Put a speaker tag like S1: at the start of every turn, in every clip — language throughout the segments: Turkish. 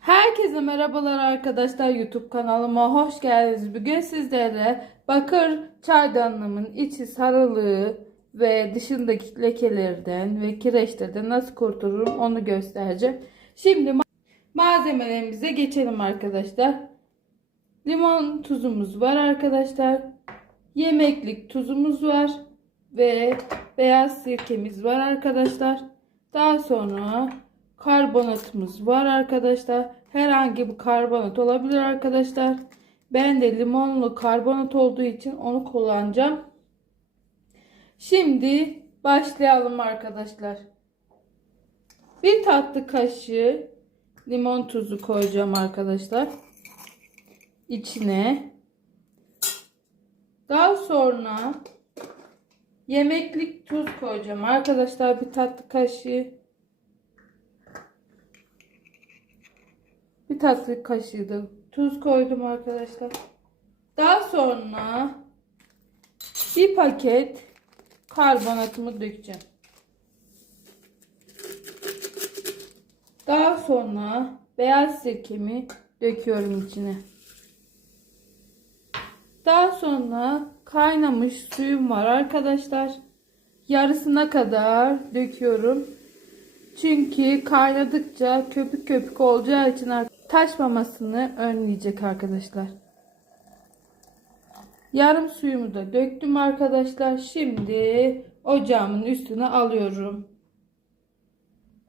S1: Herkese merhabalar arkadaşlar YouTube kanalıma hoş geldiniz. Bugün sizlere bakır çaydanlığımın içi sarılığı ve dışındaki lekelerden ve kireçlerden nasıl kurtulurum onu göstereceğim. Şimdi ma- malzemelerimize geçelim arkadaşlar. Limon tuzumuz var arkadaşlar. Yemeklik tuzumuz var ve beyaz sirkemiz var arkadaşlar. Daha sonra karbonatımız var arkadaşlar. Herhangi bir karbonat olabilir arkadaşlar. Ben de limonlu karbonat olduğu için onu kullanacağım. Şimdi başlayalım arkadaşlar. Bir tatlı kaşığı limon tuzu koyacağım arkadaşlar. İçine. Daha sonra yemeklik tuz koyacağım arkadaşlar. Bir tatlı kaşığı. Bir tatlı kaşığı da tuz koydum arkadaşlar. Daha sonra bir paket karbonatımı dökeceğim. Daha sonra beyaz sirkemi döküyorum içine. Daha sonra kaynamış suyum var arkadaşlar. Yarısına kadar döküyorum. Çünkü kaynadıkça köpük köpük olacağı için taşmamasını önleyecek arkadaşlar. Yarım suyumu da döktüm arkadaşlar. Şimdi ocağımın üstüne alıyorum.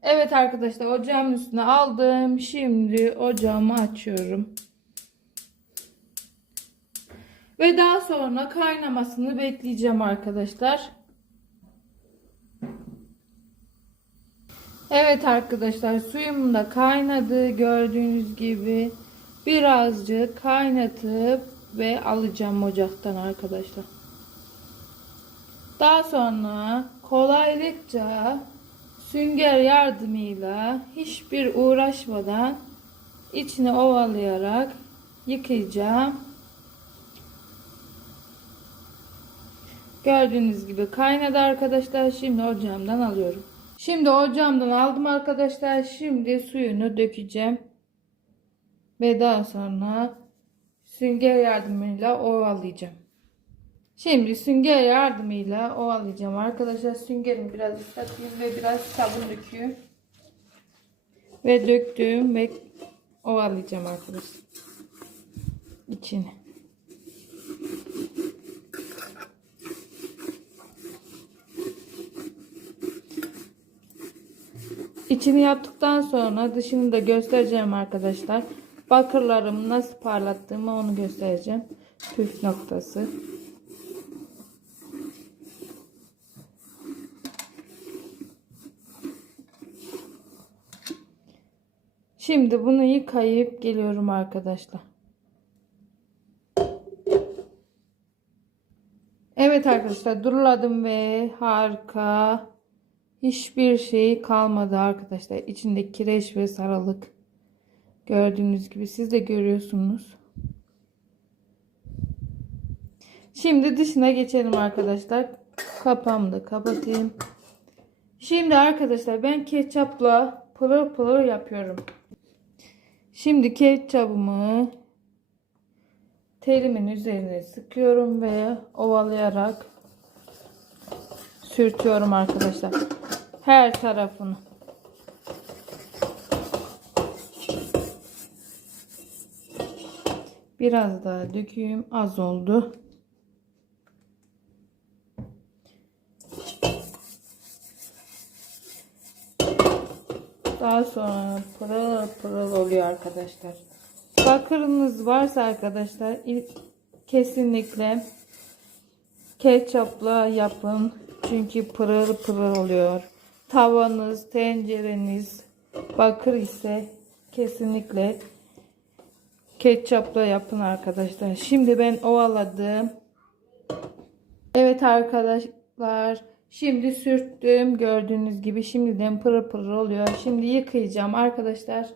S1: Evet arkadaşlar ocağımın üstüne aldım. Şimdi ocağımı açıyorum. Ve daha sonra kaynamasını bekleyeceğim arkadaşlar. Evet arkadaşlar suyum da kaynadı gördüğünüz gibi birazcık kaynatıp ve alacağım ocaktan arkadaşlar. Daha sonra kolaylıkça sünger yardımıyla hiçbir uğraşmadan içine ovalayarak yıkayacağım. Gördüğünüz gibi kaynadı arkadaşlar. Şimdi ocağımdan alıyorum. Şimdi ocağımdan aldım arkadaşlar. Şimdi suyunu dökeceğim. Ve daha sonra sünger yardımıyla ovalayacağım. Şimdi sünger yardımıyla ovalayacağım arkadaşlar. Süngerimi biraz ıslatayım ve biraz sabun döküyorum. Ve döktüm ve ovalayacağım arkadaşlar. İçine. İçini yaptıktan sonra dışını da göstereceğim arkadaşlar. Bakırlarımı nasıl parlattığımı onu göstereceğim. Püf noktası. Şimdi bunu yıkayıp geliyorum arkadaşlar. Evet arkadaşlar duruladım ve harika hiçbir şey kalmadı arkadaşlar. İçinde kireç ve sarılık. Gördüğünüz gibi siz de görüyorsunuz. Şimdi dışına geçelim arkadaşlar. Kapağımı da kapatayım. Şimdi arkadaşlar ben ketçapla pırıl pırıl yapıyorum. Şimdi ketçabımı terimin üzerine sıkıyorum ve ovalayarak sürtüyorum arkadaşlar. Her tarafını. Biraz daha dökeyim. Az oldu. Daha sonra pırıl pırıl oluyor arkadaşlar. Bakırınız varsa arkadaşlar kesinlikle ketçapla yapın. Çünkü pırıl pırıl oluyor. Tavanız, tencereniz bakır ise kesinlikle ketçapla yapın arkadaşlar. Şimdi ben ovaladım. Evet arkadaşlar. Şimdi sürttüm. Gördüğünüz gibi şimdiden pırıl pırıl oluyor. Şimdi yıkayacağım arkadaşlar.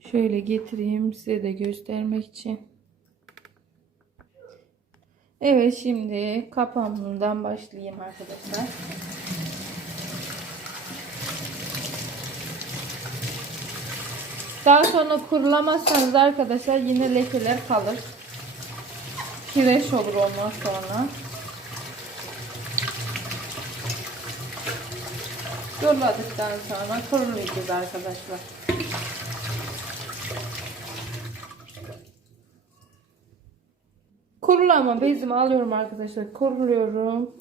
S1: Şöyle getireyim size de göstermek için. Evet şimdi kapağımdan başlayayım arkadaşlar. Daha sonra kurulamazsanız arkadaşlar yine lekeler kalır. Kireç olur ondan sonra. Duruladıktan sonra kurulayacağız arkadaşlar. Kurulama bezimi alıyorum arkadaşlar. Kuruluyorum.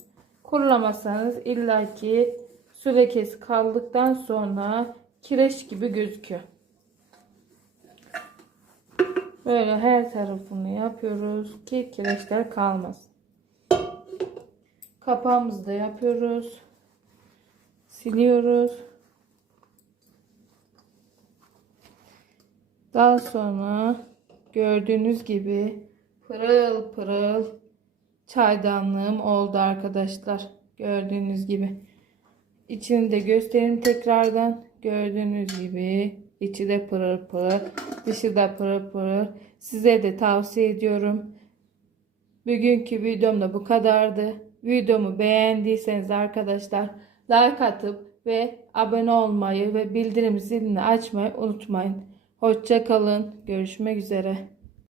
S1: Kurulamazsanız illaki su kaldıktan sonra kireç gibi gözüküyor. Böyle her tarafını yapıyoruz ki kireçler kalmasın. Kapağımızı da yapıyoruz. Siliyoruz. Daha sonra gördüğünüz gibi pırıl pırıl çaydanlığım oldu arkadaşlar. Gördüğünüz gibi. İçini de göstereyim tekrardan. Gördüğünüz gibi içi de pırıl pırıl, dışı da pırıl pırıl. Size de tavsiye ediyorum. Bugünkü videom da bu kadardı. Videomu beğendiyseniz arkadaşlar like atıp ve abone olmayı ve bildirim zilini açmayı unutmayın. Hoşça kalın. Görüşmek üzere.